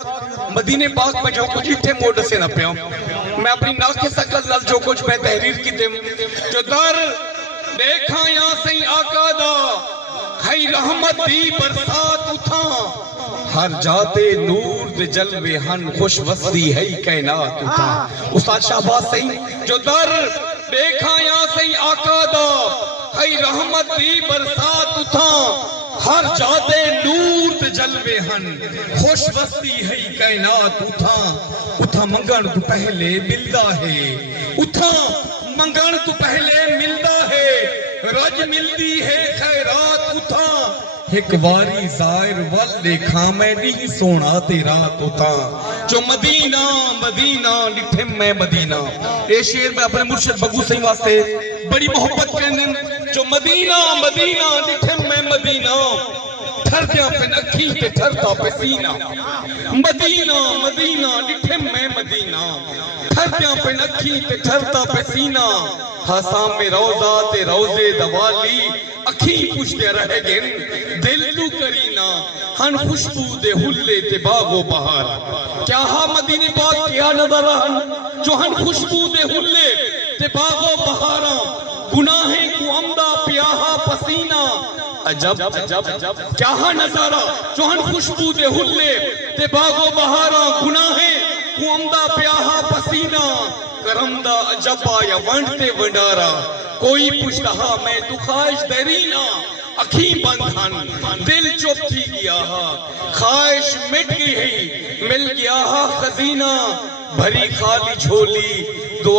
مدینے پاک میں جو کچھ تھے موڈ سے نہ پیاں میں اپنی ناک کے سکل لل جو کچھ میں تحریر کی تھے جو در دیکھا یا سی آقا دا ہے رحمت دی برسات اٹھا ہر جاتے نور دے جلوے ہن خوش وستی ہے کائنات اٹھا استاد شہباز سی جو در دیکھا یا سی آقا دا ہے رحمت دی برسات اٹھا ہر جاتے نور تے جلوے ہن خوش وستی ہے کائنات اٹھا اٹھا منگن تو پہلے ملدا ہے اٹھا منگن تو پہلے ملدا ہے رج ملدی ہے خیرات اٹھا ایک واری ظاہر ول دیکھا میں نہیں سونا تیرا اٹھا جو مدینہ مدینہ لٹھم میں مدینہ اے شعر میں اپنے مرشد بگو سی واسطے بڑی محبت کرنے جو مدینہ مدینہ لٹھم میں مدینہ ٹھردیاں پہ نکھی تے ٹھرتا پہ سینہ مدینہ مدینہ لٹھم میں مدینہ ٹھردیاں پہ نکھی تے ٹھرتا پہ سینہ حسام میں روزہ تے روزے دوالی اکھی پوچھتے رہ گن دل تو کرینا ہن خوشبو دے ہلے تے باغ و بہار کیا ہاں مدینے پاک کیا نظر ہن جو ہن خوشبو دے ہلے تے باغ و بہاراں گناہیں کو عمدہ پیاہا پسینہ عجب کیا ہاں نظارہ جو ہن خوشبو دے ہلے تے باغ و بہاراں گناہیں کو عمدہ پیاہا پسینہ کرمدہ عجبا یا ونڈتے ونڈارا کوئی پوچھتا ہاں میں تو خواہش دیرینا اکھی بند ہن دل چپ تھی گیا ہاں خواہش مٹ گئی ہے مل گیا ہاں خزینہ بھری خالی جھولی